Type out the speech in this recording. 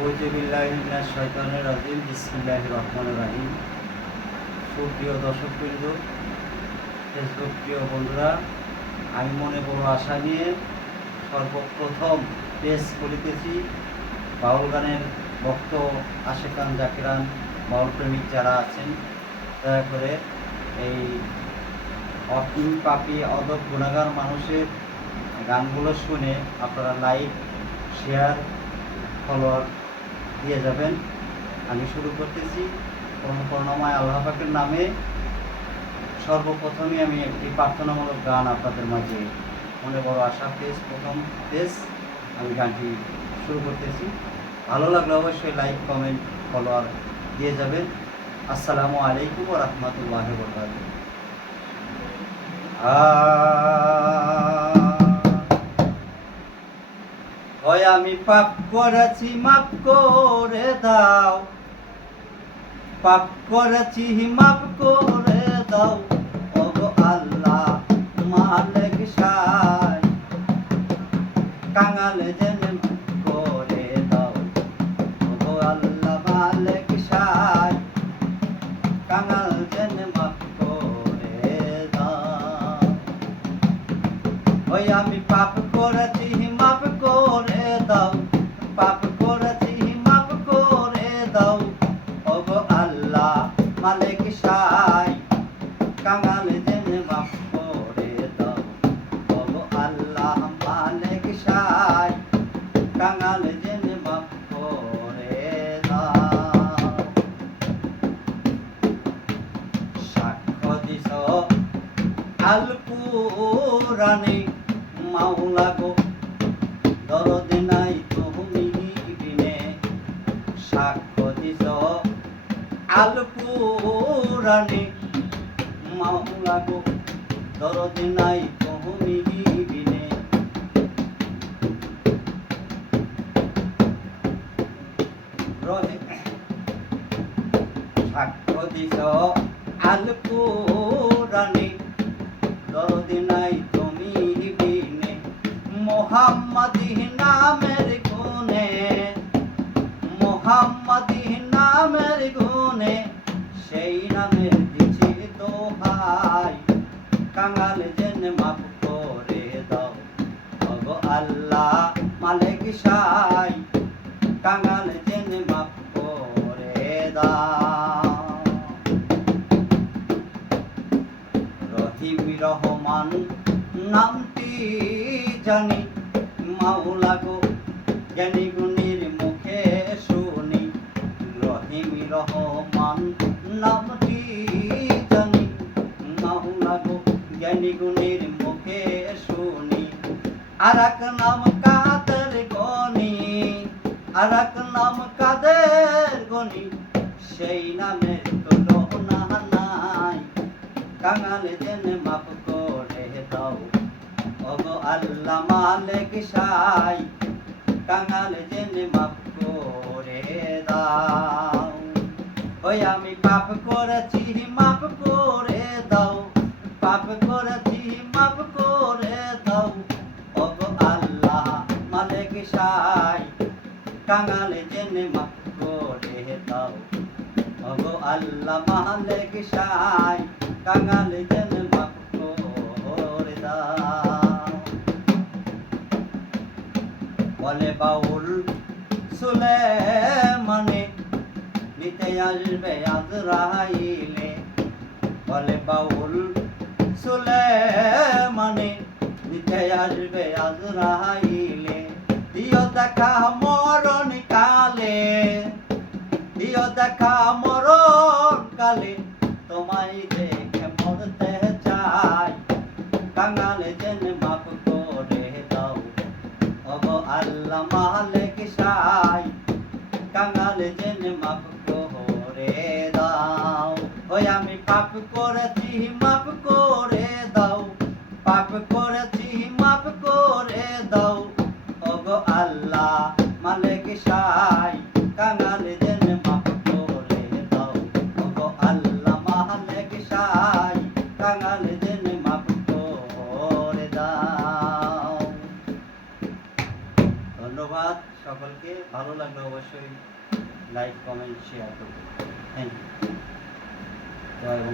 আউযুবিল্লাহি মিনাশ শাইতানির রাজিম। বিসমিল্লাহির রহমানির রহিম। সুপ্রিয় দর্শকবৃন্দ, ফেসবুক প্রিয় বন্ধুরা, আমি মনে বড় আশা নিয়ে সর্বপ্রথম পেজ খুলিতেছি। বাউল গানের ভক্ত আশেকান জাকিরান বাউল প্রেমিক যারা আছেন, দয়া করে এই অপিন পাপি অদব গুণাগার মানুষের গানগুলো শুনে আপনারা লাইক, শেয়ার, ফলোয়ার দিয়ে যাবেন। আমি শুরু করতেছি করুণাময় আল্লাহ পাকের নামে। সর্বপ্রথমে আমি একটি প্রার্থনামূলক গান আপনাদের মাঝে মনে বড় আশা প্রথম পেজ আমি গানটি শুরু করতেছি। ভালো লাগলে অবশ্যই লাইক, কমেন্ট, ফলোয়ার দিয়ে যাবেন। আসসালামু আলাইকুম ওয়া রাহমাতুল্লাহি ওয়া বারাকাতুহু। হয় আমি পাপ করেছি, মাফ করে দাও। পাপ করেছি, মাফ করে দাও। ওগো আল্লাহ মালিক সাই, কাঙাল যেন করে দাও। ওগো আল্লাহ মালিক সাই, কাঙাল যেন মাফ করে দাও। ওই আমি পাপ করেছি, মাফ করে দাও। পাপ করেছি, মাফ করে দাও। ওগো আল্লাহ মালিক সাই, কাঙাল যেন মাফ করে দাও। ওগো আল্লাহ মালিক সাই, কাঙাল যেন মাফ করে দাও। সাক্ষ্য দিছ আল কুরআনে, মাওলা গো দরদ নাই তুমি বিনে। সাক্ষ্য দিছ আল কুরআনে, মাওলা গো দরদ নাই তুমি বিনে। সাক্ষ্য দিছ আল কুরআনে, দরদ নাই তুমি বিনে। মুহাম্মাদি নামের গুণে, মুহাম্মাদি নামের গুণে, সেই নামের দিছি দোহাই, কাঙাল যেন মাফ করে দাও। ওগো আল্লাহ মালিক সাই, কাঙাল যেন মাফ করে দাও। রহিম রহমান নামটি জানি, মাওলা গো জ্ঞানী গুণীর মুখে শুনি। রহিম রহমান নামটি জানি, মাওলা গো জ্ঞানী গুণীর মুখে শুনি। আরেক নাম কাদের গনি, আরেক নাম কাদের গনি, সেই নামের তুলনা নাই, কাঙাল যেন মাফ করে দাও। ওগো আল্লাহ মালিক সাই, কাঙাল যেন মাফ করে দাও। ওই আমি পাপ করেছি, মাফ করে দাও। পাপ করেছি, মাফ করে দাও। ওগো আল্লাহ মালিক সাই, কাঙাল যেন মাফ করে দাও। ওগো আল্লাহ মালিক সাই, কাঙাল যেন মাফ করে দাও। বলে বাউল সুলেমানে, নিতে আসবে আজরাইলে। বলে বাউল সুলেমানে, নিতে আসবে আজরাইলে। দিও দেখা মরণ কালে, দিও দেখা মরণ কালে, তোমায় দেখে মরতে চাই, কাঙাল যেন মাফ করে দাও। ওগো আল্লাহ মালিক সাই, কাঙাল যেন মাফ করে দাও। ওই আমি পাপ করেছি, মাফ করে দাও। পাপ করেছি, মাফ করে দাও। ওগো আল্লাহ মালিক সাই, কাঙাল যেন মাফ করে দাও। ওগো আল্লাহ মালিক সাই, কাঙাল যেন মাফ করে দাও। ধন্যবাদ সকলকে। ভালো লাগলো অবশ্যই অবশ্যই লাইক কমেন্ট শেয়ার করবেন। Thank you.